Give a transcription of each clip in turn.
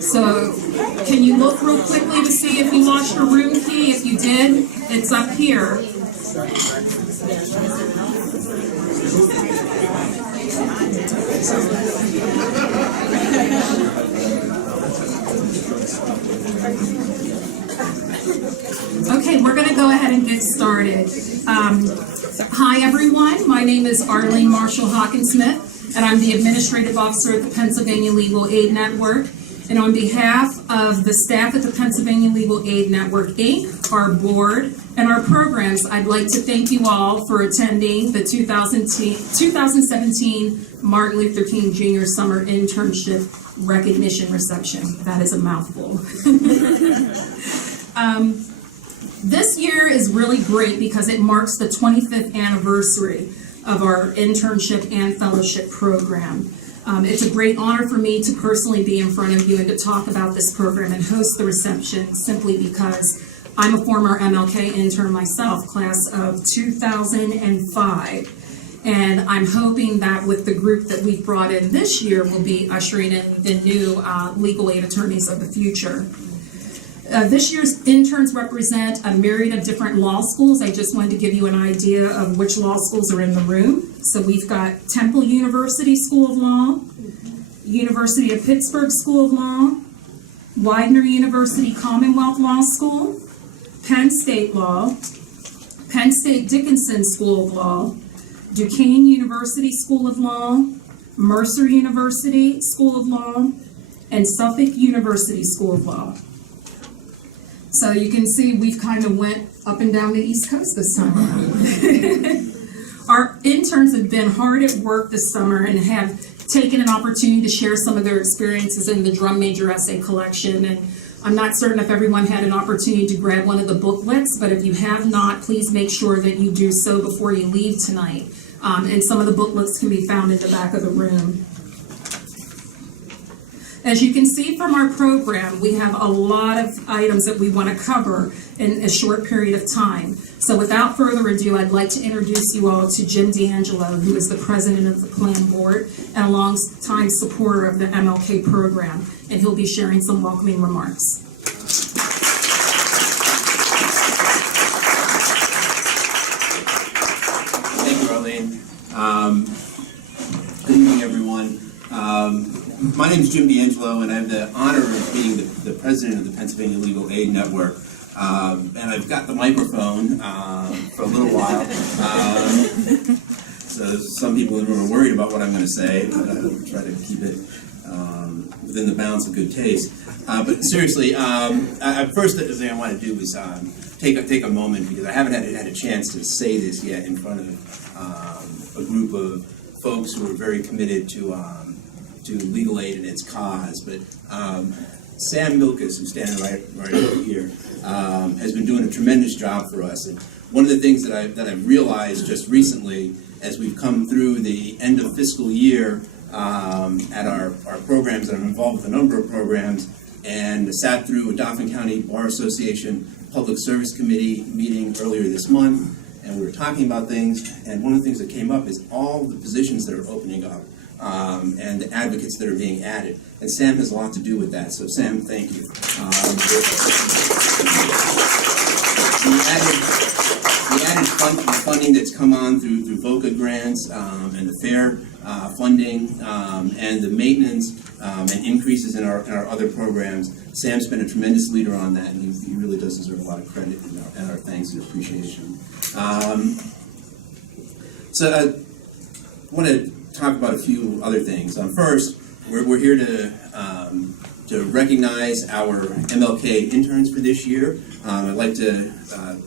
So can you look real quickly to see if you lost your room key? If you did, it's up here. Okay, we're going to go ahead and get started. Hi, everyone. My name is Arlene Marshall Hawkinsmith, and I'm the Administrative Officer at the Pennsylvania Legal Aid Network. And on behalf of the staff at the Pennsylvania Legal Aid Network, Inc., our board, and our programs, I'd like to thank you all for attending the 2017 Martin Luther King Jr. Summer Internship Recognition Reception. That is a mouthful. This year is really great because it marks the 25th anniversary of our internship and fellowship program. It's a great honor for me to personally be in front of you and to talk about this program and host the reception simply because I'm a former MLK intern myself, class of 2005. And I'm hoping that with the group that we've brought in this year, we'll be ushering in the new legal aid attorneys of the future. This year's interns represent a myriad of different law schools. I just wanted to give you an idea of which law schools are in the room. So we've got Temple University School of Law, University of Pittsburgh School of Law, Widener University Commonwealth Law School, Penn State Law, Penn State Dickinson School of Law, Duquesne University School of Law, Mercer University School of Law, and Suffolk University School of Law. So you can see we've kind of went up and down the East Coast this time around. Our interns have been hard at work this summer and have taken an opportunity to share some of their experiences in the Drum Major Essay Collection. And I'm not certain if everyone had an opportunity to grab one of the booklets, but if you have not, please make sure that you do so before you leave tonight. And some of the booklets can be found in the back of the room. As you can see from our program, we have a lot of items that we want to cover in a short period of time. So without further ado, I'd like to introduce you all to Jim D'Angelo, who is the president of the Plan Board and a longtime supporter of the MLK program, and he'll be sharing some welcoming remarks. Thank you, Arlene. Good evening, everyone. My name is Jim D'Angelo, and I have the honor of being the president of the Pennsylvania Legal Aid Network. And I've got the microphone for a little while. So some people in the room are worried about what I'm going to say, but I'll try to keep it within the bounds of good taste. But seriously, first the thing I want to do is take a moment, because I haven't had a chance to say this yet in front of a group of folks who are very committed to legal aid and its cause. But Sam Milkus, who's standing right over here, has been doing a tremendous job for us. And one of the things that I've realized just recently, as we've come through the end of fiscal year at our programs, and I'm involved with a number of programs, and sat through a Dauphin County Bar Association Public Service Committee meeting earlier this month, and we were talking about things, and one of the things that came up is all the positions that are opening up. And the advocates that are being added. And Sam has a lot to do with that. So Sam, thank you. The added funding that's come on through VOCA grants and the FAIR funding and the maintenance and increases in our other programs. Sam's been a tremendous leader on that, and he really does deserve a lot of credit and our thanks and appreciation. So I want to talk about a few other things. First, we're here to recognize our MLK interns for this year. I'd like to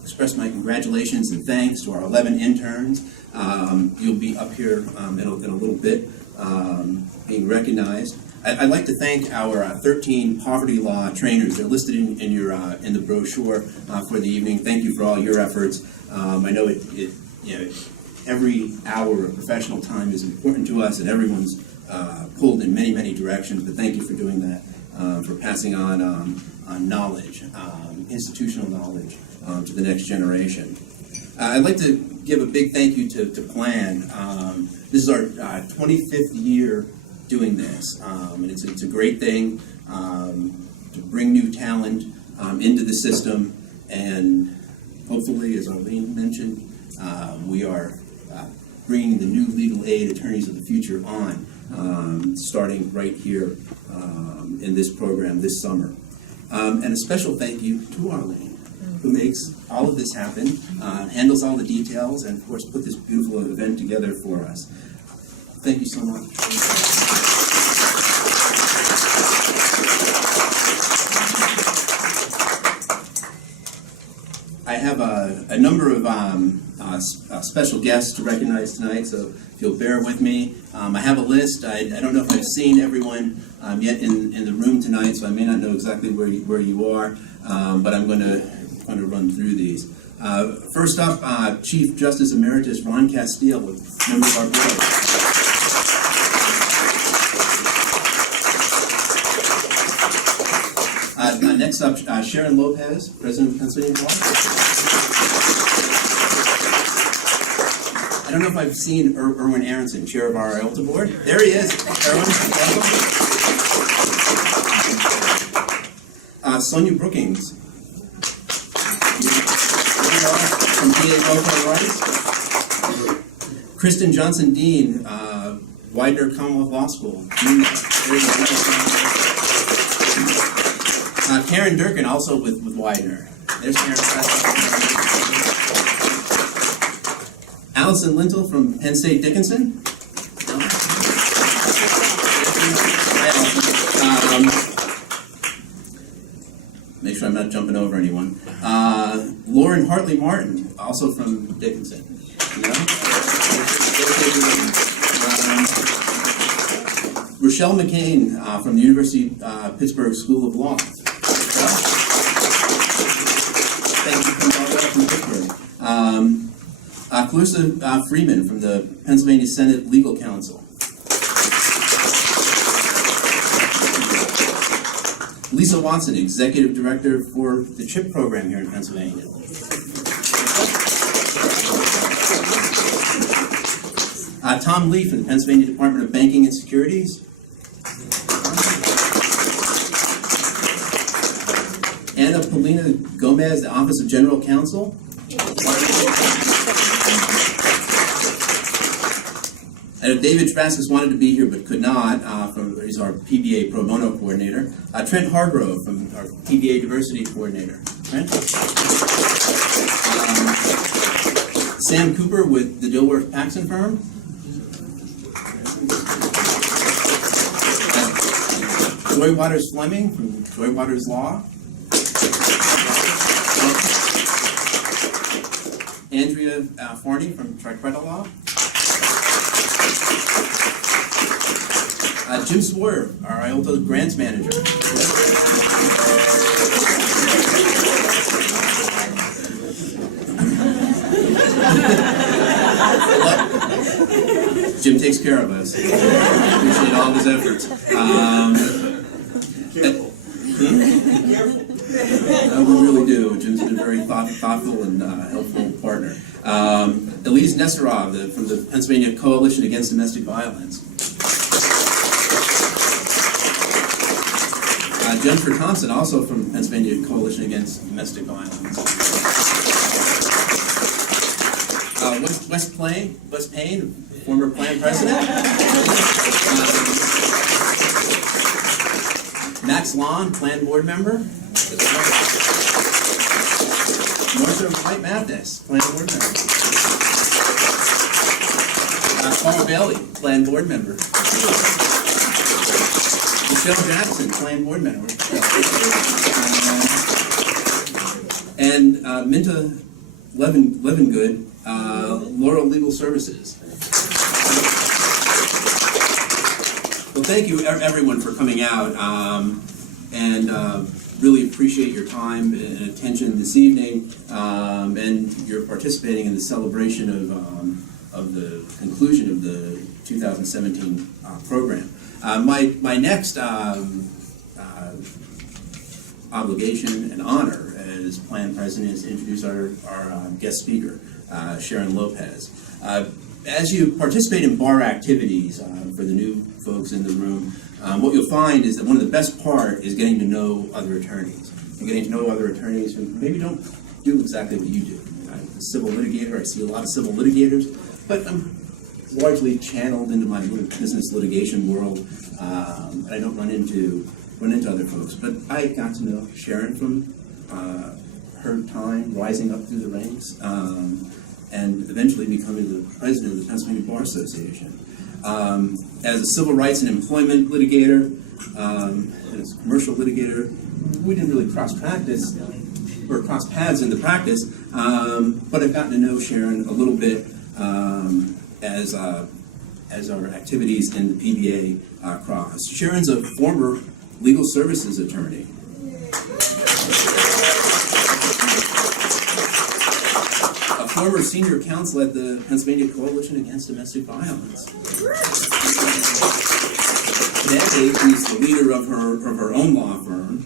express my congratulations and thanks to our 11 interns. You'll be up here in a little bit being recognized. I'd like to thank our 13 poverty law trainers. They're listed in the brochure for the evening. Thank you for all your efforts. I know every hour of professional time is important to us, and everyone's pulled in many, many directions, but thank you for doing that, for passing on knowledge, institutional knowledge, to the next generation. I'd like to give a big thank you to Plan. This is our 25th year doing this, and it's a great thing. to bring new talent into the system, and hopefully, as Arlene mentioned, we are bringing the new legal aid attorneys of the future on, starting right here in this program this summer. And a special thank you to Arlene, who makes all of this happen, handles all the details, and of course put this beautiful event together for us. Thank you so much. I have a number of special guests to recognize tonight, so if you'll bear with me. I have a list. I don't know if I've seen everyone yet in the room tonight, so I may not know exactly where you are, but I'm going to run through these. First up, Chief Justice Emeritus Ron Castile, member of our board. Next up, Sharon Lopez, President of Pennsylvania Bar. I don't know if I've seen Erwin Aronson, Chair of our IELTA Board. There he is. Erwin, welcome. Sonia Brookings, from PA Rice. Kristen Johnson Dean, Widener Commonwealth Law School. Karen Durkin, also with Widener. There's Karen. Allison Lintel from Penn State Dickinson. Make sure I'm not jumping over anyone. Lauren Hartley Martin, also from Dickinson. Rochelle McCain from the University of Pittsburgh School of Law. Thank you from Pittsburgh. Clarissa Freeman from the Pennsylvania Senate Legal Council. Lisa Watson, Executive Director for the CHIP program here in Pennsylvania. Tom Lee from the Pennsylvania Department of Banking and Securities. Anna Paulina Gomez, the Office of General Counsel. And David Trabaskus wanted to be here but could not. He's our PBA Pro Bono Coordinator. Trent Hargrove from our PBA Diversity Coordinator. Trent? Sam Cooper with the Dilworth Paxson firm. Joy Waters Fleming from Joy Waters Law. Andrea Farney from Triqueta Law. Jim Sawyer, our IELTA Grants Manager. Jim takes care of us. Appreciate all of his efforts. We really do. Jim's been a very thoughtful and helpful partner. Elise Nesterov from the Pennsylvania Coalition Against Domestic Violence. Jennifer Thompson, also from Pennsylvania Coalition Against Domestic Violence. Wes Payne, former Planned President. Max Lon, Planned Board Member. Martha White Mathis, Planned Board Member. Paul Bailey, Planned Board Member. Michelle Jackson, Planned Board Member. And Minta Levengood, Laurel Legal Services. Well, thank you everyone for coming out, and really appreciate your time and attention this evening, and you're participating in the celebration of the conclusion of the 2017 program. My next obligation and honor as Planned President is to introduce our guest speaker, Sharon Lopez. As you participate in bar activities, for the new folks in the room, What you'll find is that one of the best part is getting to know other attorneys, and getting to know other attorneys who maybe don't do exactly what you do. I'm a civil litigator. I see a lot of civil litigators, but I'm largely channeled into my business litigation world, and I don't run into other folks. But I got to know Sharon from her time rising up through the ranks, and eventually becoming the president of the Pennsylvania Bar Association. As a civil rights and employment litigator, as a commercial litigator, we didn't really cross paths in the practice, but I've gotten to know Sharon a little bit as our activities in the PBA cross. Sharon's a former legal services attorney. A former senior counsel at the Pennsylvania Coalition Against Domestic Violence. Today, she's the leader of her own law firm,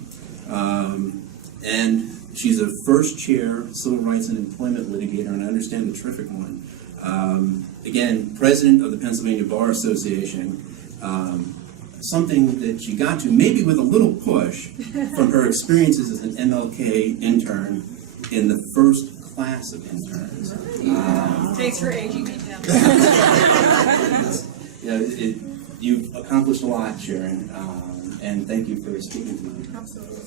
and she's a first chair civil rights and employment litigator, and I understand a terrific one. Again, president of the Pennsylvania Bar Association. Something that she got to, maybe with a little push from her experiences as an MLK intern in the first class of interns. Thanks for aging me down. You've accomplished a lot, Sharon, and thank you for speaking to me. Absolutely.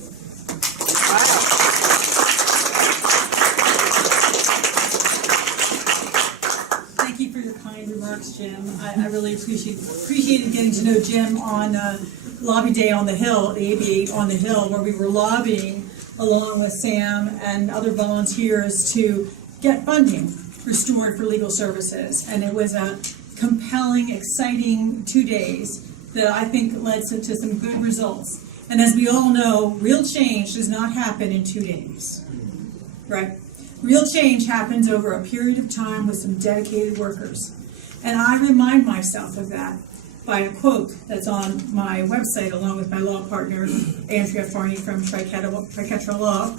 Thank you for your kind remarks, Jim. I really appreciated getting to know Jim on Lobby Day on the Hill, the ABA on the Hill, where we were lobbying along with Sam and other volunteers to get funding restored for legal services. And it was a compelling, exciting 2 days that I think led to some good results. And as we all know, real change does not happen in 2 days, right? Real change happens over a period of time with some dedicated workers. And I remind myself of that by a quote that's on my website along with my law partner, Andrea Farney from Triquetra Law.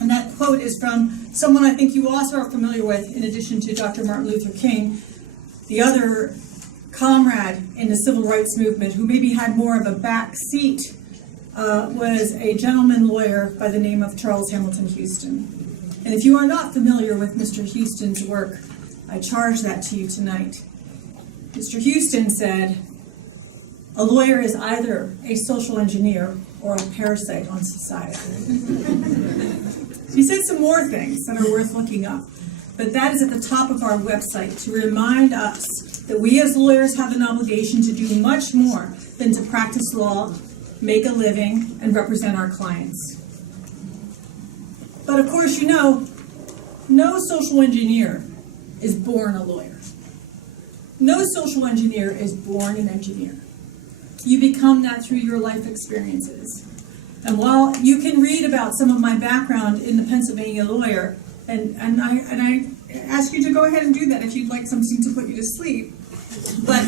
And that quote is from someone I think you also are familiar with, in addition to Dr. Martin Luther King, the other comrade in the civil rights movement who maybe had more of a back seat was a gentleman lawyer by the name of Charles Hamilton Houston. And if you are not familiar with Mr. Houston's work, I charge that to you tonight. Mr. Houston said, "A lawyer is either a social engineer or a parasite on society." He said some more things that are worth looking up, but that is at the top of our website to remind us that we as lawyers have an obligation to do much more than to practice law, make a living, and represent our clients. But of course, you know, no social engineer is born a lawyer. No social engineer is born an engineer. You become that through your life experiences. And while you can read about some of my background in the Pennsylvania lawyer, and I ask you to go ahead and do that if you'd like something to put you to sleep. But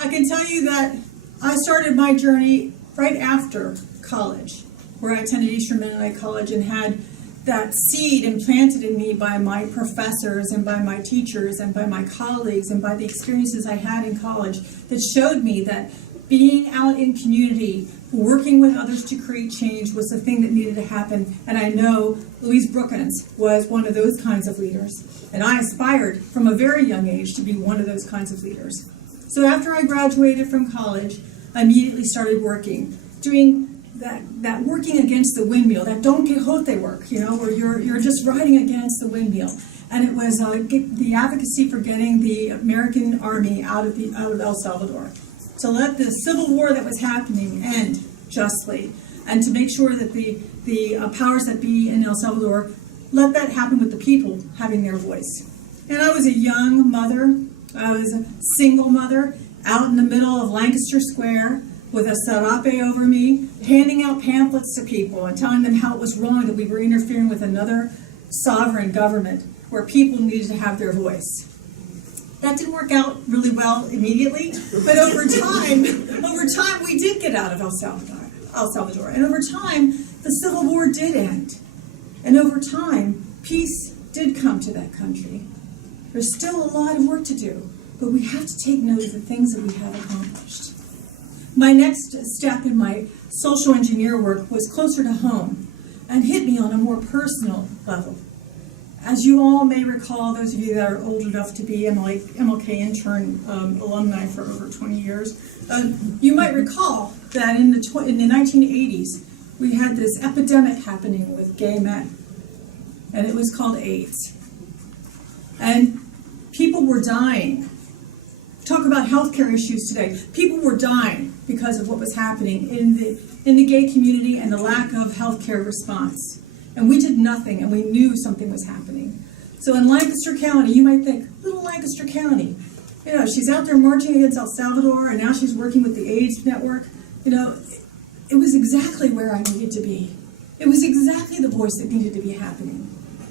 I can tell you that I started my journey right after college, where I attended Eastern Mennonite College and had that seed implanted in me by my professors and by my teachers and by my colleagues and by the experiences I had in college that showed me that being out in community, working with others to create change was the thing that needed to happen. And I know Louise Brookins was one of those kinds of leaders. And I aspired from a very young age to be one of those kinds of leaders. So after I graduated from college, I immediately started working, doing that working against the windmill, that Don Quixote work, you know, where you're just riding against the windmill. And it was the advocacy for getting the American army out of El Salvador, to let the civil war that was happening end justly, and to make sure that the powers that be in El Salvador let that happen with the people having their voice. And I was a young mother, I was a single mother, out in the middle of Lancaster Square with a sarape over me, handing out pamphlets to people and telling them how it was wrong that we were interfering with another sovereign government where people needed to have their voice. That didn't work out really well immediately, but over time we did get out of El Salvador. And over time, the Civil War did end. And over time, peace did come to that country. There's still a lot of work to do, but we have to take note of the things that we have accomplished. My next step in my social engineer work was closer to home and hit me on a more personal level. As you all may recall, those of you that are old enough to be MLK intern alumni for over 20 years, you might recall that in the 1980s, we had this epidemic happening with gay men, and it was called AIDS. And people were dying. Talk about healthcare issues today. People were dying because of what was happening in the gay community and the lack of healthcare response. And we did nothing, and we knew something was happening. So in Lancaster County, you might think, little Lancaster County, you know, she's out there marching against El Salvador, and now she's working with the AIDS network. You know, it was exactly where I needed to be. It was exactly the voice that needed to be happening.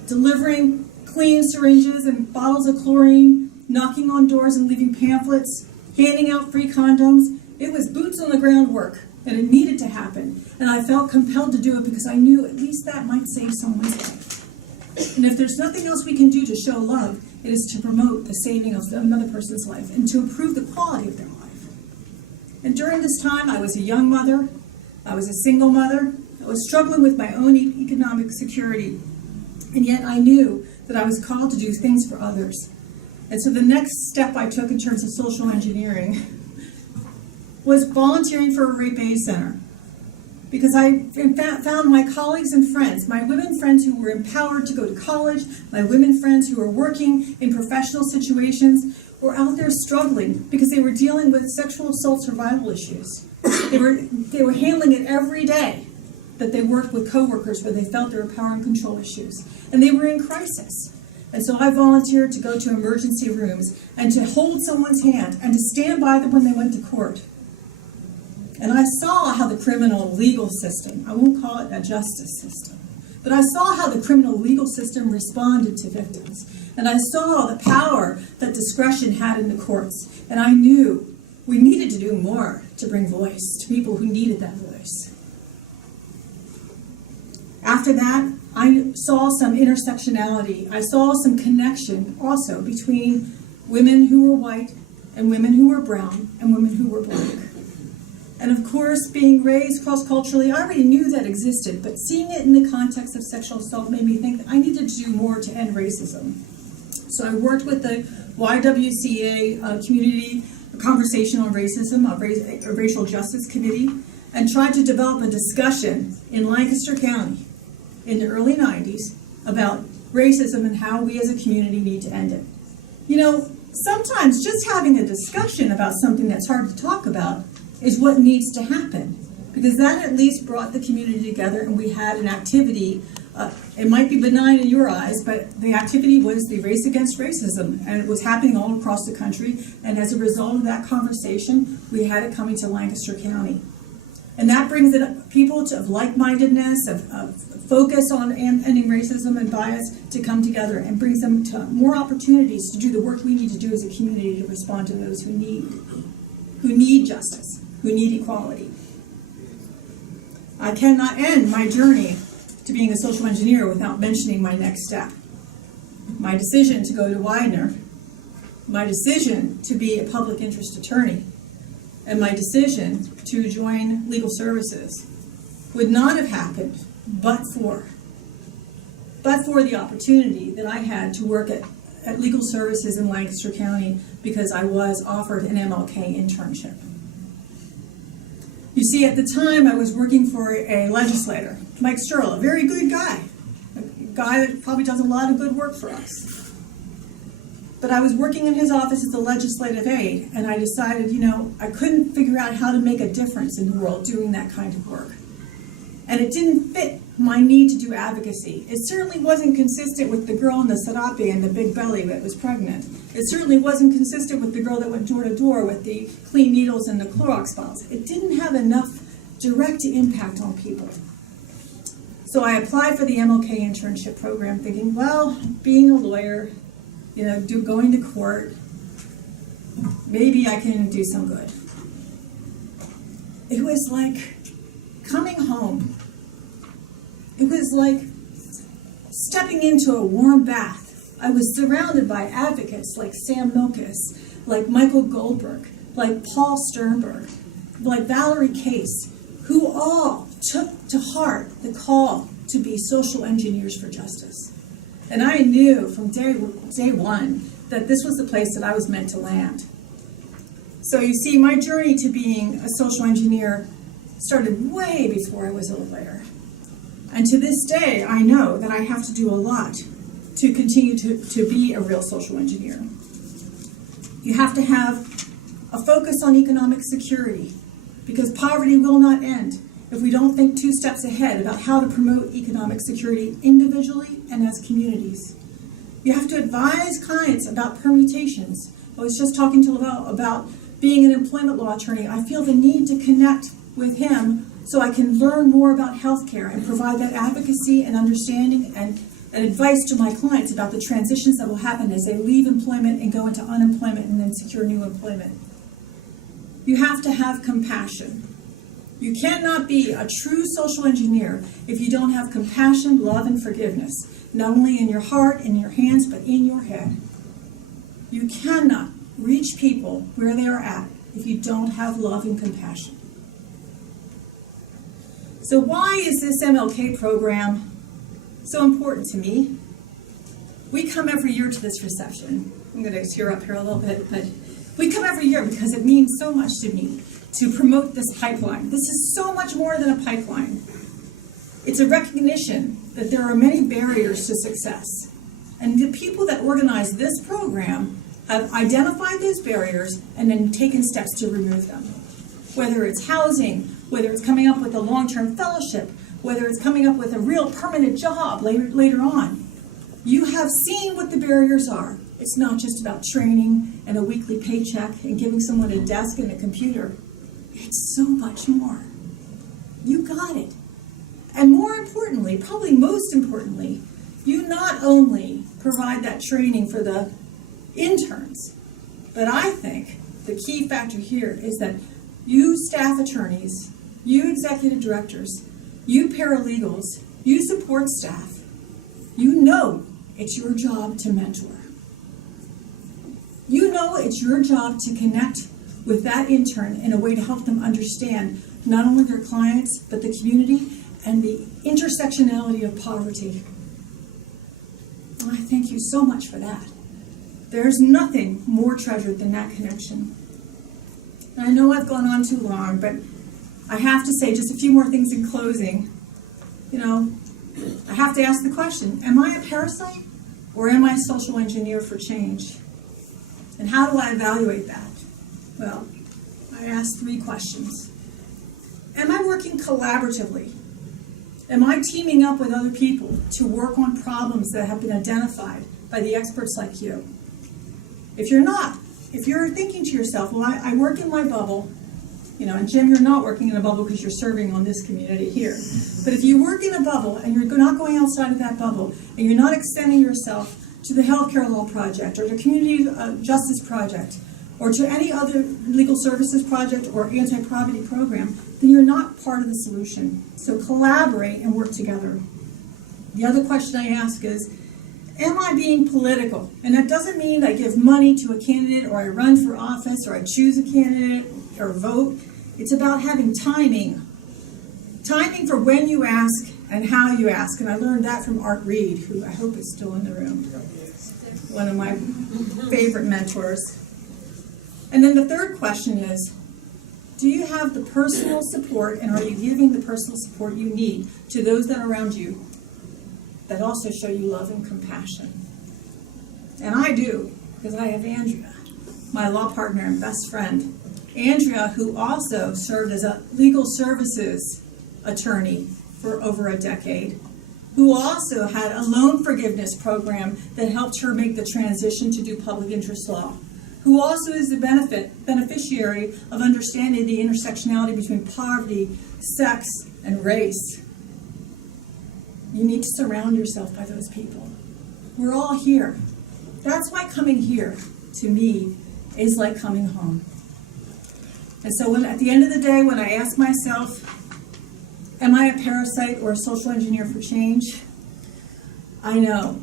Delivering clean syringes and bottles of chlorine, knocking on doors and leaving pamphlets, handing out free condoms. It was boots on the ground work, and it needed to happen. And I felt compelled to do it because I knew at least that might save someone's life. And if there's nothing else we can do to show love, it is to promote the saving of another person's life and to improve the quality of their life. And during this time, I was a young mother. I was a single mother. I was struggling with my own economic security. And yet I knew that I was called to do things for others. And so the next step I took in terms of social engineering was volunteering for a rape aid center. Because I found my colleagues and friends, my women friends who were empowered to go to college, my women friends who were working in professional situations, were out there struggling because they were dealing with sexual assault survival issues. They were handling it every day that they worked with coworkers where they felt there were power and control issues. And they were in crisis. And so I volunteered to go to emergency rooms and to hold someone's hand and to stand by them when they went to court. And I saw how the criminal legal system, I won't call it a justice system, but I saw how the criminal legal system responded to victims. And I saw the power that discretion had in the courts. And I knew we needed to do more to bring voice to people who needed that voice. After that, I saw some intersectionality. I saw some connection also between women who were white and women who were brown and women who were black. And of course, being raised cross-culturally, I already knew that existed, but seeing it in the context of sexual assault made me think that I needed to do more to end racism. So I worked with the YWCA community conversation on racism, a racial justice committee, and tried to develop a discussion in Lancaster County in the early 90s about racism and how we as a community need to end it. You know, sometimes just having a discussion about something that's hard to talk about is what needs to happen, because that at least brought the community together and we had an activity. It might be benign in your eyes, but the activity was the Race Against Racism, and it was happening all across the country, and as a result of that conversation, we had it coming to Lancaster County. And that brings people of like-mindedness, of focus on ending racism and bias to come together and brings them to more opportunities to do the work we need to do as a community to respond to those who need justice, who need equality. I cannot end my journey to being a social engineer without mentioning my next step. My decision to go to Widener, my decision to be a public interest attorney, and my decision to join legal services would not have happened but for the opportunity that I had to work at legal services in Lancaster County because I was offered an MLK internship. You see, at the time I was working for a legislator, Mike Sturl, a very good guy, a guy that probably does a lot of good work for us. But I was working in his office as a legislative aide, and I decided, you know, I couldn't figure out how to make a difference in the world doing that kind of work. And it didn't fit my need to do advocacy. It certainly wasn't consistent with the girl in the serape and the big belly that was pregnant. It certainly wasn't consistent with the girl that went door to door with the clean needles and the Clorox bottles. It didn't have enough direct impact on people. So I applied for the MLK Internship program thinking, well, being a lawyer, you know, going to court, maybe I can do some good. It was like coming home. It was like stepping into a warm bath. I was surrounded by advocates like Sam Milkus, like Michael Goldberg, like Paul Sternberg. like Valerie Case, who all took to heart the call to be social engineers for justice. And I knew from day one that this was the place that I was meant to land. So you see, my journey to being a social engineer started way before I was a lawyer. And to this day, I know that I have to do a lot to continue to be a real social engineer. You have to have a focus on economic security, because poverty will not end if we don't think 2 steps ahead about how to promote economic security individually and as communities. You have to advise clients about permutations. I was just talking to Lavelle about being an employment law attorney. I feel the need to connect with him so I can learn more about healthcare and provide that advocacy and understanding and advice to my clients about the transitions that will happen as they leave employment and go into unemployment and then secure new employment. You have to have compassion. You cannot be a true social engineer if you don't have compassion, love, and forgiveness, not only in your heart and your hands, but in your head. You cannot reach people where they are at if you don't have love and compassion. So why is this MLK program so important to me? We come every year to this reception. I'm going to tear up here a little bit, but we come every year because it means so much to me to promote this pipeline. This is so much more than a pipeline. It's a recognition that there are many barriers to success. And the people that organize this program have identified those barriers and then taken steps to remove them. Whether it's housing, whether it's coming up with a long-term fellowship, whether it's coming up with a real permanent job later on. You have seen what the barriers are. It's not just about training and a weekly paycheck and giving someone a desk and a computer. It's so much more. You got it. And more importantly, probably most importantly, you not only provide that training for the interns, but I think the key factor here is that you staff attorneys, you executive directors, you paralegals, you support staff, you know it's your job to mentor. You know it's your job to connect with that intern in a way to help them understand not only their clients, but the community and the intersectionality of poverty. And I thank you so much for that. There's nothing more treasured than that connection. And I know I've gone on too long, but I have to say just a few more things in closing. You know, I have to ask the question, am I a parasite or am I a social engineer for change? And how do I evaluate that? Well, I asked 3 questions. Am I working collaboratively? Am I teaming up with other people to work on problems that have been identified by the experts like you? If you're not, if you're thinking to yourself, well, I work in my bubble, you know, and Jim, you're not working in a bubble because you're serving on this community here. But if you work in a bubble and you're not going outside of that bubble and you're not extending yourself to the Healthcare Law Project or the Community Justice Project or to any other legal services project or anti-poverty program, then you're not part of the solution. So collaborate and work together. The other question I ask is, am I being political? And that doesn't mean I give money to a candidate or I run for office or I choose a candidate or vote. It's about having timing. Timing for when you ask and how you ask. And I learned that from Art Reed, who I hope is still in the room. One of my favorite mentors. And then the third question is, do you have the personal support and are you giving the personal support you need to those that are around you that also show you love and compassion? And I do, because I have Andrea, my law partner and best friend. Andrea, who also served as a legal services attorney for over a decade, who also had a loan forgiveness program that helped her make the transition to do public interest law, who also is the beneficiary of understanding the intersectionality between poverty, sex, and race. You need to surround yourself by those people. We're all here. That's why coming here, to me, is like coming home. And so at the end of the day, when I ask myself, am I a parasite or a social engineer for change? I know.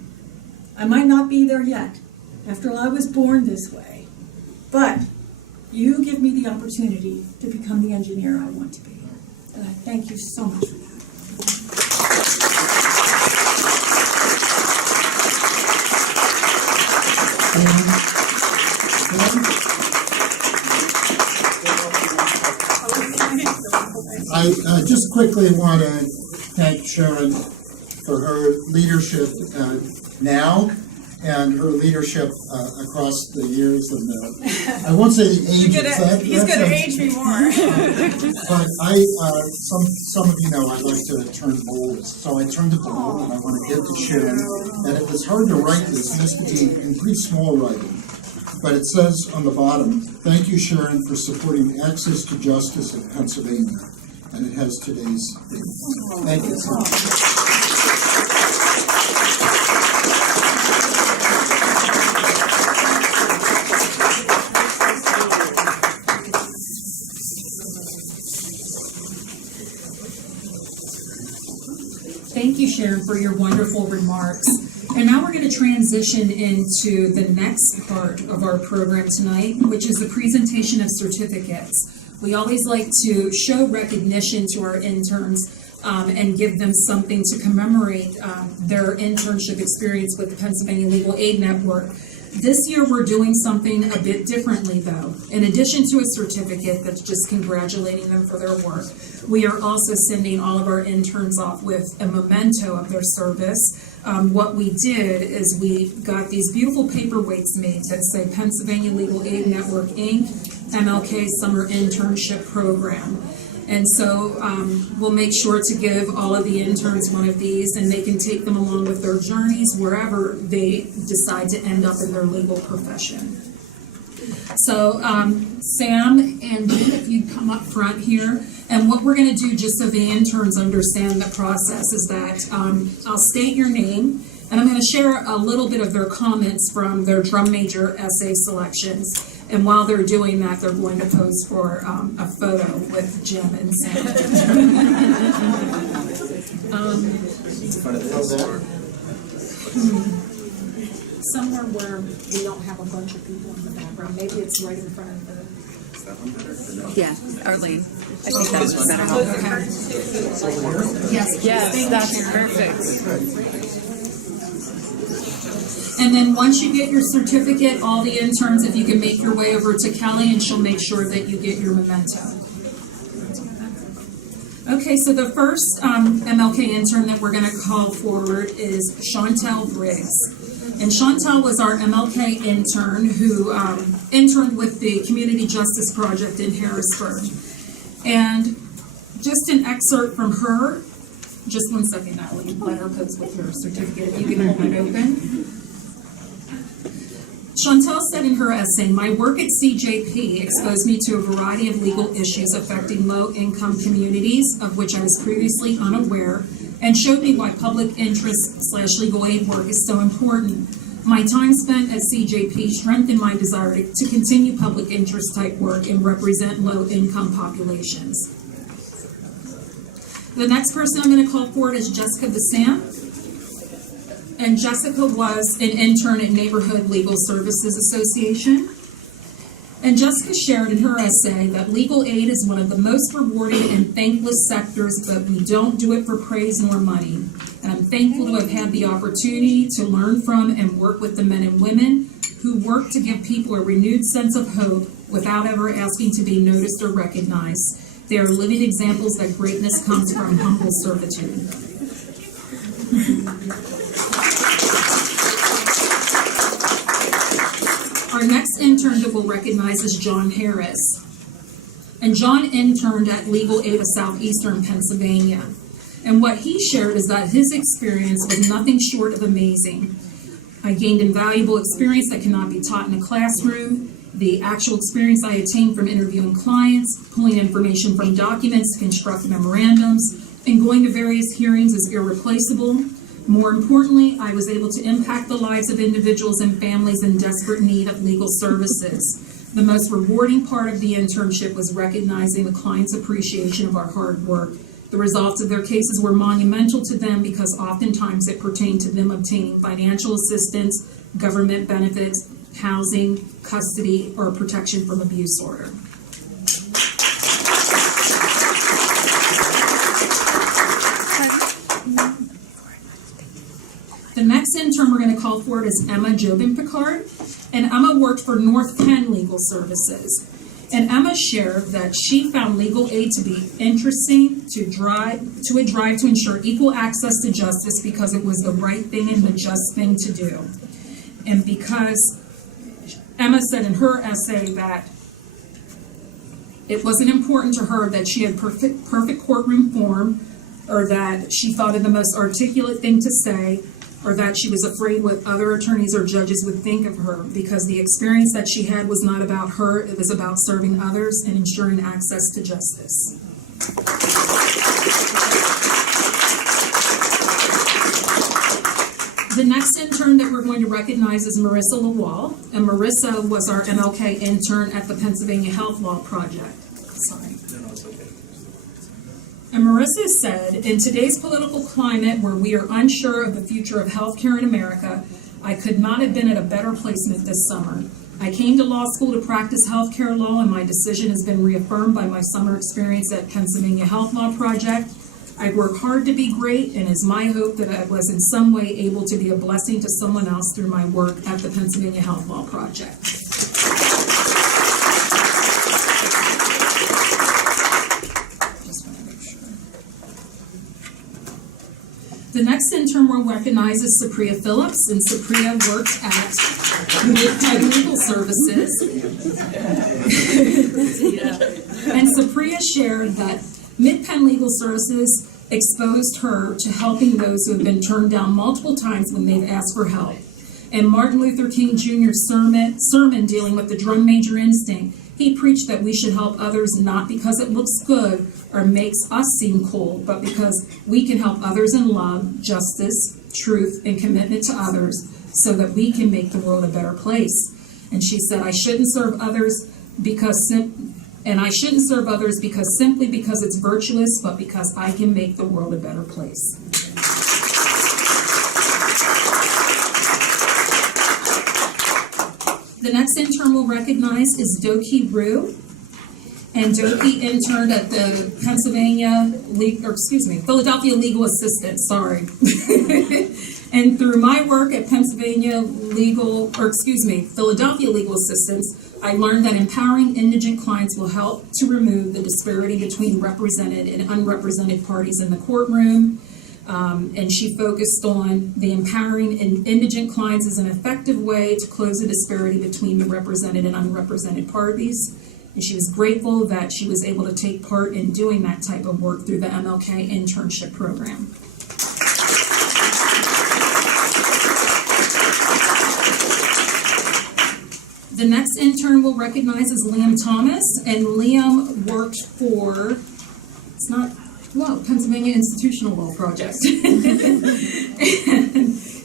I might not be there yet. After all, I was born this way. But you give me the opportunity to become the engineer I want to be. And I thank you so much for that. I just quickly want to thank Sharon for her leadership now and her leadership across the years. And I won't say the ages. He's going to age me more. But some of you know I like to turn bold, so I turned it bold, and I want to give to Sharon that it was hard to write this. It used to be in pretty small writing. But it says on the bottom, "Thank you, Sharon, for supporting access to justice in Pennsylvania." And it has today's date. Thank you so much. Thank you, Sharon, for your wonderful remarks. And now we're going to transition into the next part of our program tonight, which is the presentation of certificates. We always like to show recognition to our interns and give them something to commemorate their internship experience with the Pennsylvania Legal Aid Network. This year, we're doing something a bit differently, though. In addition to a certificate that's just congratulating them for their work, we are also sending all of our interns off with a memento of their service. What we did is we got these beautiful paperweights made that say Pennsylvania Legal Aid Network, Inc., MLK Summer Internship Program. And so we'll make sure to give all of the interns one of these, and they can take them along with their journeys wherever they decide to end up in their legal profession. So Sam and Jim, if you'd come up front here. And what we're going to do, just so the interns understand the process, is that I'll state your name, and I'm going to share a little bit of their comments from their drum major essay selections. And while they're doing that, they're going to pose for a photo with Jim and Sam. Somewhere where we don't have a bunch of people in the background. Maybe it's right in front of the... Yeah, Arlene. I think that's better. Okay. Yes. Yes, that's perfect. And then once you get your certificate, all the interns, if you can make your way over to Kelly, and she'll make sure that you get your memento. Okay, so the first MLK intern that we're going to call forward is Chantal Gray. And Chantal was our MLK intern who interned with the Community Justice Project in Harrisburg. And just an excerpt from her, just 1 second, Natalie, let her pose with her certificate. If you can hold it open. Chantal said in her essay, "My work at CJP exposed me to a variety of legal issues affecting low-income communities, of which I was previously unaware, and showed me why public interest/legal aid work is so important. My time spent at CJP strengthened my desire to continue public interest type work and represent low-income populations." The next person I'm going to call forward is Jessica Bassam. And Jessica was an intern at Neighborhood Legal Services Association. And Jessica shared in her essay that legal aid is one of the most rewarding and thankless sectors, but we don't do it for praise nor money. And I'm thankful to have had the opportunity to learn from and work with the men and women who work to give people a renewed sense of hope without ever asking to be noticed or recognized. They are living examples that greatness comes from humble servitude. Our next intern that we'll recognize is John Harris. And John interned at Legal Aid of Southeastern Pennsylvania. And what he shared is that his experience was nothing short of amazing. I gained invaluable experience that cannot be taught in a classroom. The actual experience I attained from interviewing clients, pulling information from documents to construct memorandums, and going to various hearings is irreplaceable. More importantly, I was able to impact the lives of individuals and families in desperate need of legal services. The most rewarding part of the internship was recognizing the client's appreciation of our hard work. The results of their cases were monumental to them because oftentimes it pertained to them obtaining financial assistance, government benefits, housing, custody, or protection from abuse order. The next intern we're going to call forward is Emma Jobin Picard, and Emma worked for North Penn Legal Services. And Emma shared that she found legal aid to be interesting, to a drive to ensure equal access to justice because it was the right thing and the just thing to do. And because Emma said in her essay that it wasn't important to her that she had perfect courtroom form, or that she thought of the most articulate thing to say, or that she was afraid what other attorneys or judges would think of her, because the experience that she had was not about her, it was about serving others and ensuring access to justice. The next intern that we're going to recognize is Marissa Lawal, and Marissa was our MLK intern at the Pennsylvania Health Law Project. Sorry. And Marissa said, in today's political climate where we are unsure of the future of healthcare in America, I could not have been at a better placement this summer. I came to law school to practice healthcare law, and my decision has been reaffirmed by my summer experience at Pennsylvania Health Law Project. I work hard to be great, and it's my hope that I was in some way able to be a blessing to someone else through my work at the Pennsylvania Health Law Project. The next intern we'll recognize is Supriya Phillips, and Supriya worked at MLK Legal Services. And Supriya shared that Mid-Penn Legal Services exposed her to helping those who have been turned down multiple times when they've asked for help. And Martin Luther King Jr.'s sermon dealing with the drum major instinct, he preached that we should help others not because it looks good or makes us seem cool, but because we can help others in love, justice, truth, and commitment to others so that we can make the world a better place. And she said, I shouldn't serve others because simply because it's virtuous, but because I can make the world a better place. The next intern we'll recognize is Doki Rue. And Doki interned at the Philadelphia Legal Assistance, And through my work at Philadelphia Legal Assistance, I learned that empowering indigent clients will help to remove the disparity between represented and unrepresented parties in the courtroom. And she focused on the empowering indigent clients as an effective way to close the disparity between the represented and unrepresented parties. And she was grateful that she was able to take part in doing that type of work through the MLK Internship program. The next intern we'll recognize is Liam Thomas, and Liam worked for, Pennsylvania Institutional Law Project. And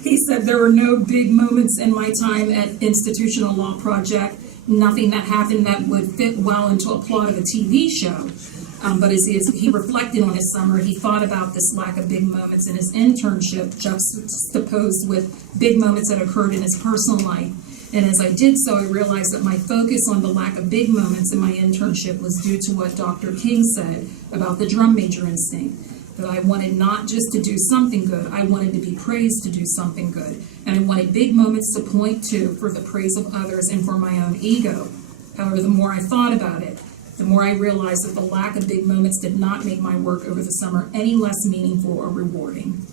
he said there were no big moments in my time at Institutional Law Project, nothing that happened that would fit well into a plot of a TV show. But as he reflected on his summer, he thought about this lack of big moments in his internship juxtaposed with big moments that occurred in his personal life. And as I did so, I realized that my focus on the lack of big moments in my internship was due to what Dr. King said about the drum major instinct, that I wanted not just to do something good, I wanted to be praised to do something good. And I wanted big moments to point to for the praise of others and for my own ego. However, the more I thought about it, the more I realized that the lack of big moments did not make my work over the summer any less meaningful or rewarding.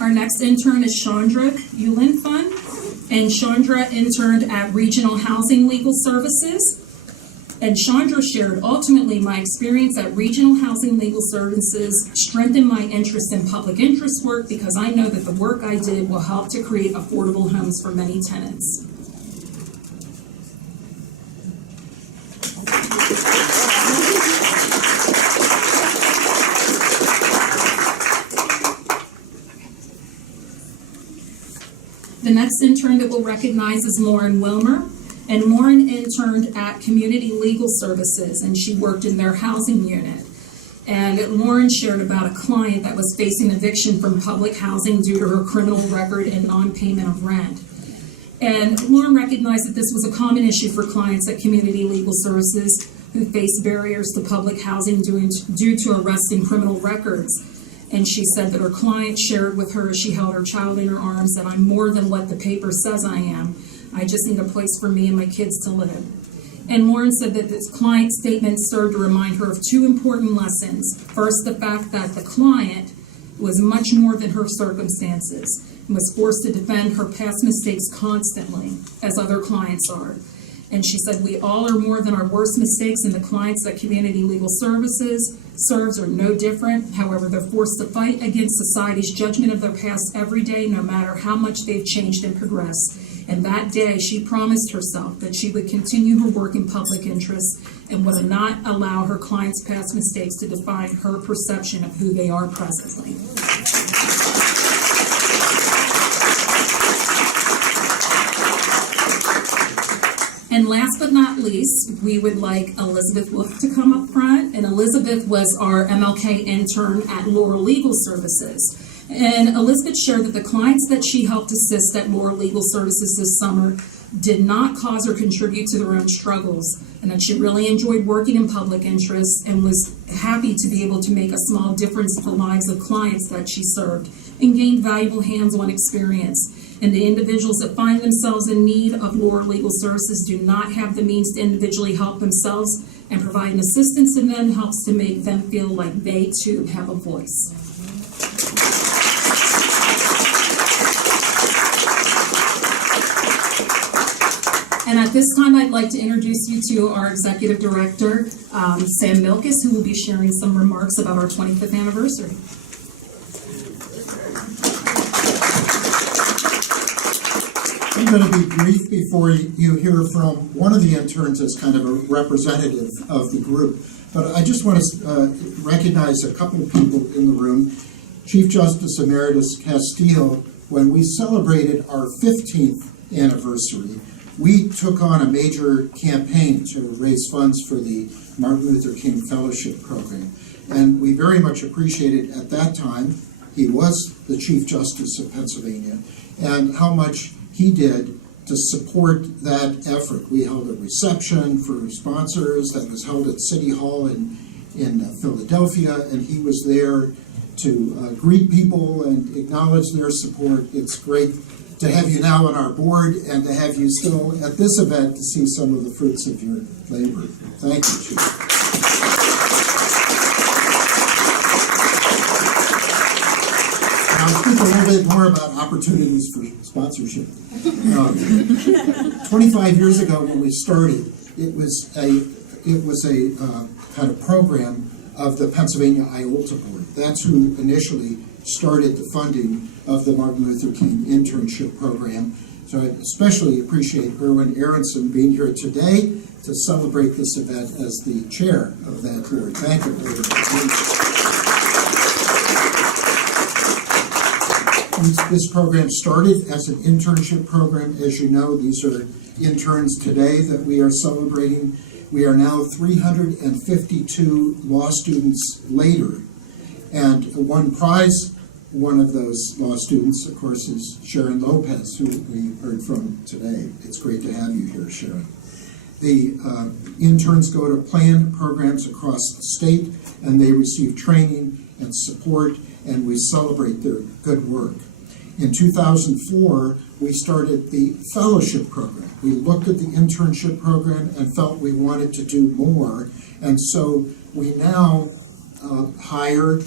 Our next intern is Chandra Ulinfun, and Chandra interned at Regional Housing Legal Services. And Chandra shared, ultimately, my experience at Regional Housing Legal Services strengthened my interest in public interest work because I know that the work I did will help to create affordable homes for many tenants. The next intern that we'll recognize is Lauren Wilmer. And Lauren interned at Community Legal Services, and she worked in their housing unit. And Lauren shared about a client that was facing eviction from public housing due to her criminal record and non-payment of rent. And Lauren recognized that this was a common issue for clients at Community Legal Services who face barriers to public housing due to arrest and criminal records. And she said that her client shared with her as she held her child in her arms that I'm more than what the paper says I am. I just need a place for me and my kids to live. And Lauren said that this client statement served to remind her of two important lessons. First, the fact that the client was much more than her circumstances and was forced to defend her past mistakes constantly, as other clients are. And she said, we all are more than our worst mistakes, and the clients that Community Legal Services serves are no different. However, they're forced to fight against society's judgment of their past every day, no matter how much they've changed and progressed. And that day, she promised herself that she would continue her work in public interest and would not allow her clients' past mistakes to define her perception of who they are presently. And last but not least, we would like Elizabeth Wolf to come up front. And Elizabeth was our MLK intern at Laurel Legal Services. And Elizabeth shared that the clients that she helped assist at Laurel Legal Services this summer did not cause or contribute to their own struggles, and that she really enjoyed working in public interest and was happy to be able to make a small difference in the lives of clients that she served and gained valuable hands-on experience. And the individuals that find themselves in need of Laurel Legal Services do not have the means to individually help themselves, and providing assistance to them helps to make them feel like they too have a voice. And at this time, I'd like to introduce you to our Executive Director, Sam Milkus, who will be sharing some remarks about our 25th anniversary. I'm going to be brief before you hear from one of the interns as kind of a representative of the group. But I just want to recognize a couple of people in the room. Chief Justice Emeritus Castile, when we celebrated our 15th anniversary, we took on a major campaign to raise funds for the Martin Luther King Fellowship Program. And we very much appreciated at that time, he was the Chief Justice of Pennsylvania, and how much he did to support that effort. We held a reception for sponsors that was held at City Hall in Philadelphia, and he was there to greet people and acknowledge their support. It's great to have you now on our board and to have you still at this event to see some of the fruits of your labor. Thank you, Chief. I'll speak a little bit more about opportunities for sponsorship. 25 years ago when we started, it was a kind of program of the Pennsylvania IOLTA Board. That's who initially started the funding of the Martin Luther King Internship Program. So I especially appreciate Erwin Aronson being here today to celebrate this event as the chair of that board. Thank you, Erwin. This program started as an internship program. As you know, these are interns today that we are celebrating. We are now 352 law students later. And one prize, one of those law students, of course, is Sharon Lopez, who we heard from today. It's great to have you here, Sharon. The interns go to planned programs across the state, and they receive training and support, and we celebrate their good work. In 2004, we started the fellowship program. We looked at the internship program and felt we wanted to do more, and so we now hire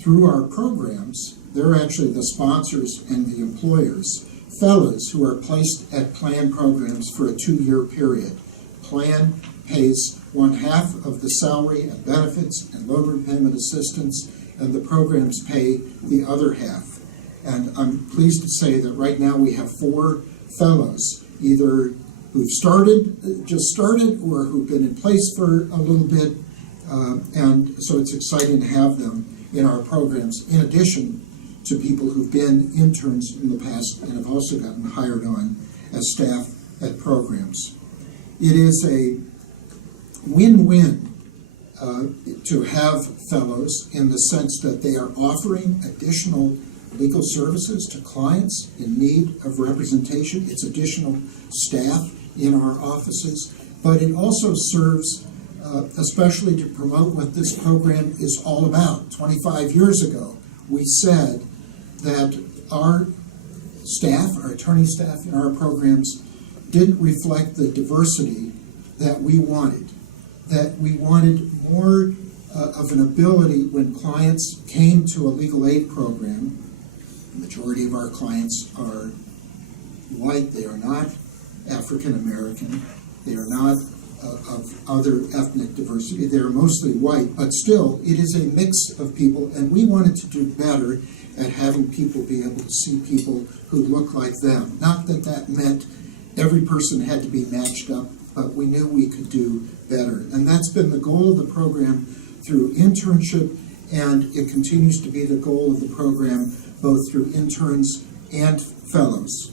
through our programs. They're actually the sponsors and the employers, fellows who are placed at plan programs for a 2-year period. Plan pays 1/2 of the salary and benefits and loan repayment assistance, and the programs pay the other half. And I'm pleased to say that right now we have 4 fellows, either who've just started, or who've been in place for a little bit, and so it's exciting to have them in our programs, in addition to people who've been interns in the past and have also gotten hired on as staff at programs. It is a win-win to have fellows in the sense that they are offering additional legal services to clients in need of representation. It's additional staff in our offices, but it also serves especially to promote what this program is all about. 25 years ago, we said that our staff, our attorney staff in our programs, didn't reflect the diversity that we wanted. That we wanted more of an ability when clients came to a legal aid program. The majority of our clients are white. They are not African American. They are not of other ethnic diversity. They are mostly white, but still, it is a mix of people, and we wanted to do better at having people be able to see people who look like them. Not that that meant every person had to be matched up, but we knew we could do better. And that's been the goal of the program through internship, and it continues to be the goal of the program both through interns and fellows.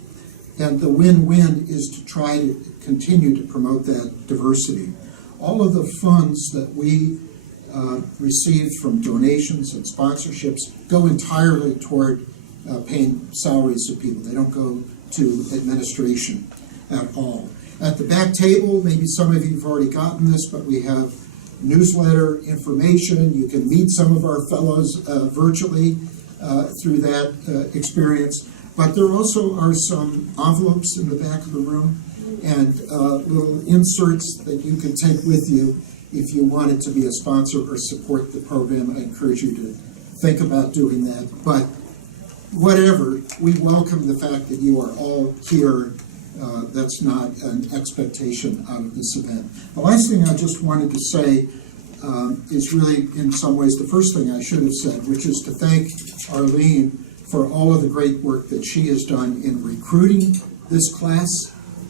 And the win-win is to try to continue to promote that diversity. All of the funds that we receive from donations and sponsorships go entirely toward paying salaries of people. They don't go to administration at all. At the back table, maybe some of you have already gotten this, but we have newsletter information. You can meet some of our fellows virtually through that experience. But there also are some envelopes in the back of the room and little inserts that you can take with you if you wanted to be a sponsor or support the program. I encourage you to think about doing that. But whatever, we welcome the fact that you are all here. That's not an expectation out of this event. The last thing I just wanted to say is really, in some ways, the first thing I should have said, which is to thank Arlene for all of the great work that she has done in recruiting this class,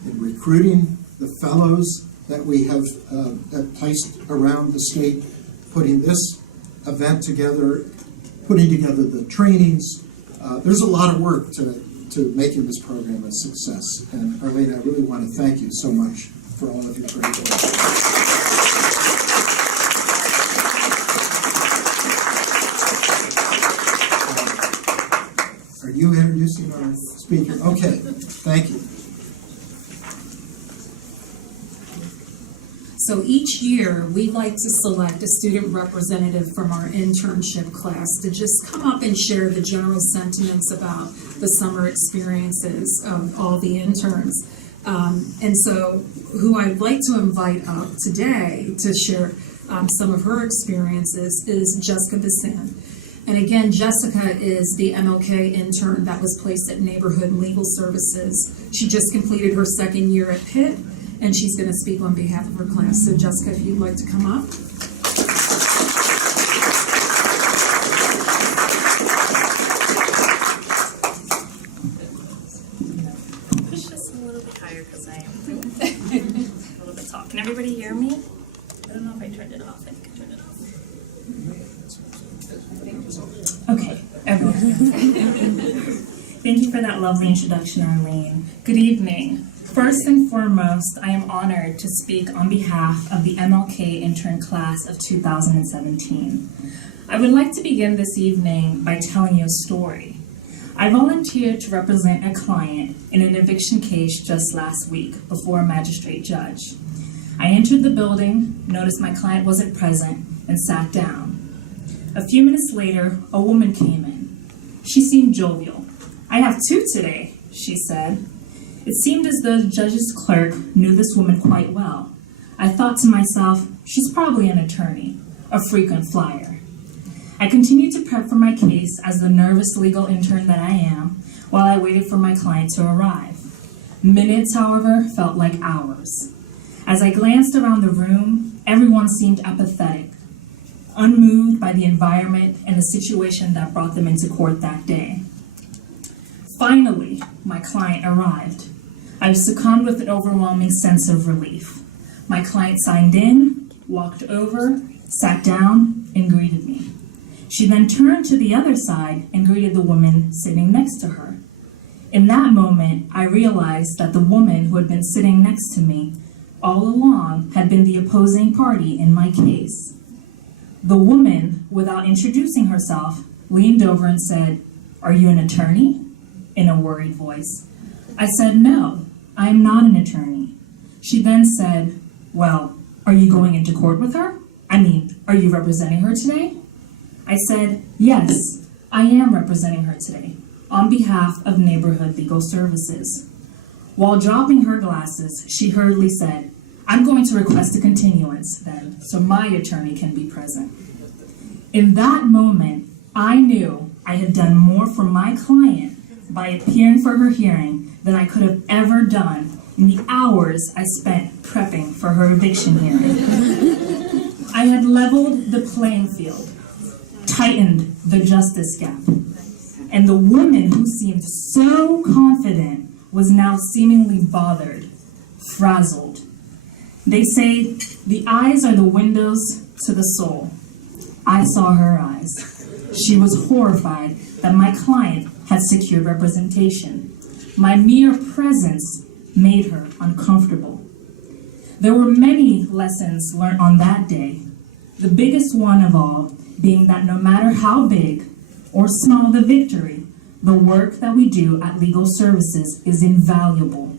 in recruiting the fellows that we have placed around the state, putting this event together, putting together the trainings. There's a lot of work to making this program a success. And Arlene, I really want to thank you so much for all of your great work. Are you introducing our speaker? Okay, thank you. So each year, we like to select a student representative from our internship class to just come up and share the general sentiments about the summer experiences of all the interns. And so who I'd like to invite up today to share some of her experiences is Jessica Bissan. And again, Jessica is the MLK intern that was placed at Neighborhood Legal Services. She just completed her second year at Pitt, and she's going to speak on behalf of her class. So Jessica, if you'd like to come up. Push this a little bit higher because I am a little bit tall. Can everybody hear me? I don't know if I turned it off. I think I turned it off. Okay, everyone. Thank you for that lovely introduction, Arlene. Good evening. First and foremost, I am honored to speak on behalf of the MLK intern class of 2017. I would like to begin this evening by telling you a story. I volunteered to represent a client in an eviction case just last week before a magistrate judge. I entered the building, noticed my client wasn't present, and sat down. A few minutes later, a woman came in. She seemed jovial. "I have two today," she said. It seemed as though the judge's clerk knew this woman quite well. I thought to myself, she's probably an attorney, a frequent flyer. I continued to prep for my case as the nervous legal intern that I am, while I waited for my client to arrive. Minutes, however, felt like hours. As I glanced around the room, everyone seemed apathetic, unmoved by the environment and the situation that brought them into court that day. Finally, my client arrived. I was succumbed with an overwhelming sense of relief. My client signed in, walked over, sat down, and greeted me. She then turned to the other side and greeted the woman sitting next to her. In that moment, I realized that the woman who had been sitting next to me all along had been the opposing party in my case. The woman, without introducing herself, leaned over and said, "Are you an attorney?" in a worried voice. I said, "No, I am not an attorney." She then said, "Well, are you going into court with her? Are you representing her today?" I said, "Yes, I am representing her today on behalf of Neighborhood Legal Services." While dropping her glasses, she hurriedly said, "I'm going to request a continuance then, so my attorney can be present." In that moment, I knew I had done more for my client by appearing for her hearing than I could have ever done in the hours I spent prepping for her eviction hearing. I had leveled the playing field, tightened the justice gap, and the woman who seemed so confident was now seemingly bothered, frazzled. They say the eyes are the windows to the soul. I saw her eyes. She was horrified that my client had secured representation. My mere presence made her uncomfortable. There were many lessons learned on that day, the biggest one of all being that no matter how big or small the victory, the work that we do at Legal Services is invaluable.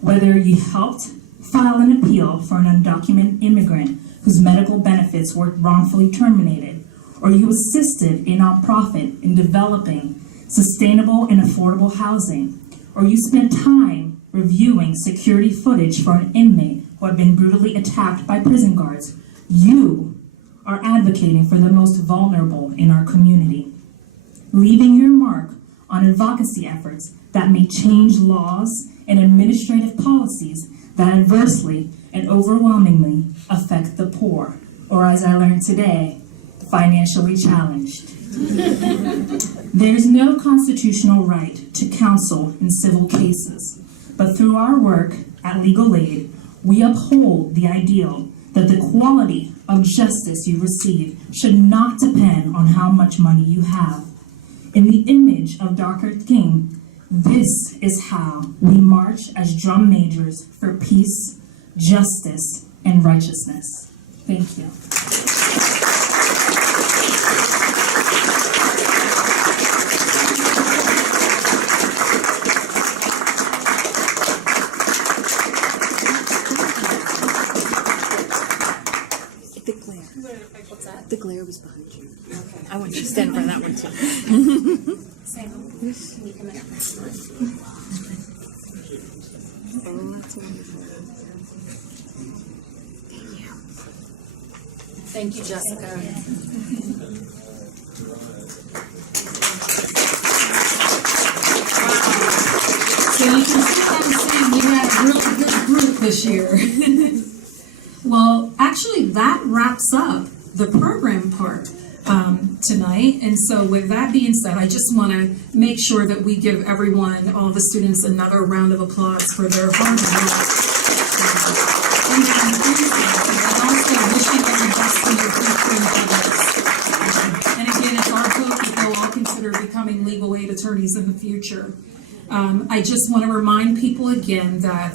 Whether you helped file an appeal for an undocumented immigrant whose medical benefits were wrongfully terminated, or you assisted a nonprofit in developing sustainable and affordable housing, or you spent time reviewing security footage for an inmate who had been brutally attacked by prison guards, you are advocating for the most vulnerable in our community, leaving your mark on advocacy efforts that may change laws and administrative policies that adversely and overwhelmingly affect the poor, or as I learned today, financially challenged. There's no constitutional right to counsel in civil cases, but through our work at Legal Aid, we uphold the ideal that the quality of justice you receive should not depend on how much money you have. In the image of Dr. King, this is how we march as drum majors for peace, justice, and righteousness. Thank you. The glare. What's that? The glare was behind you. Okay. I want you to stand in front of that one too. Sam, can you come in? Oh, that's wonderful. Thank you, Jessica. So you can see I'm saying we had a really good group this year. Well, actually, that wraps up the program part tonight. And so with that being said, I just want to make sure that we give everyone, all the students, another round of applause for their hard work. And also wishing them the best in their future endeavors. And again, it's our hope that they'll all consider becoming legal aid attorneys in the future. I just want to remind people again that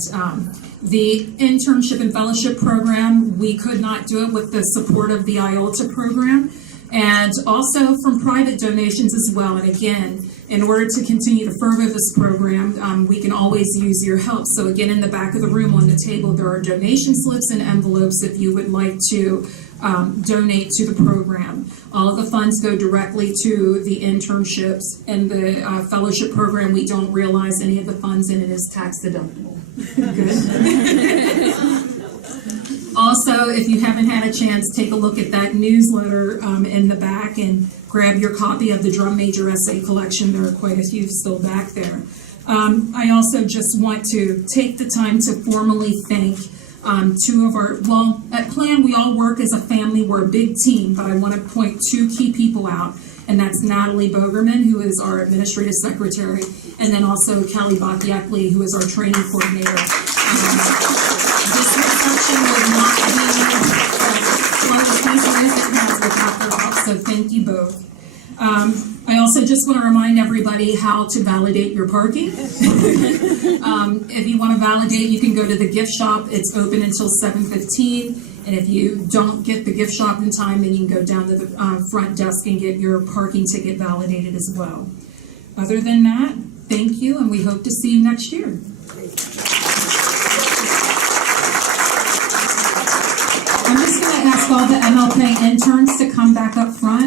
the internship and fellowship program, we could not do it with the support of the IOLTA program, and also from private donations as well. And again, in order to continue to further this program, we can always use your help. So again, in the back of the room on the table, there are donation slips and envelopes if you would like to donate to the program. All of the funds go directly to the internships, and the fellowship program, we don't realize any of the funds in it is tax deductible. Good. Also, if you haven't had a chance, take a look at that newsletter in the back and grab your copy of the Drum Major Essay Collection. There are quite a few still back there. I also just want to take the time to formally thank two of our, well, at Plan, we all work as a family. We're a big team, but I want to point two key people out, and that's Natalie Bogerman, who is our administrative secretary, and then also Kelly Bakiakli, who is our training coordinator. This reception would not be closed as it has without their help, so thank you both. I also just want to remind everybody how to validate your parking. If you want to validate, you can go to the gift shop. It's open until 7:15. And if you don't get the gift shop in time, then you can go down to the front desk and get your parking ticket validated as well. Other than that, thank you, and we hope to see you next year. I'm just going to ask all the MLK interns to come back up front.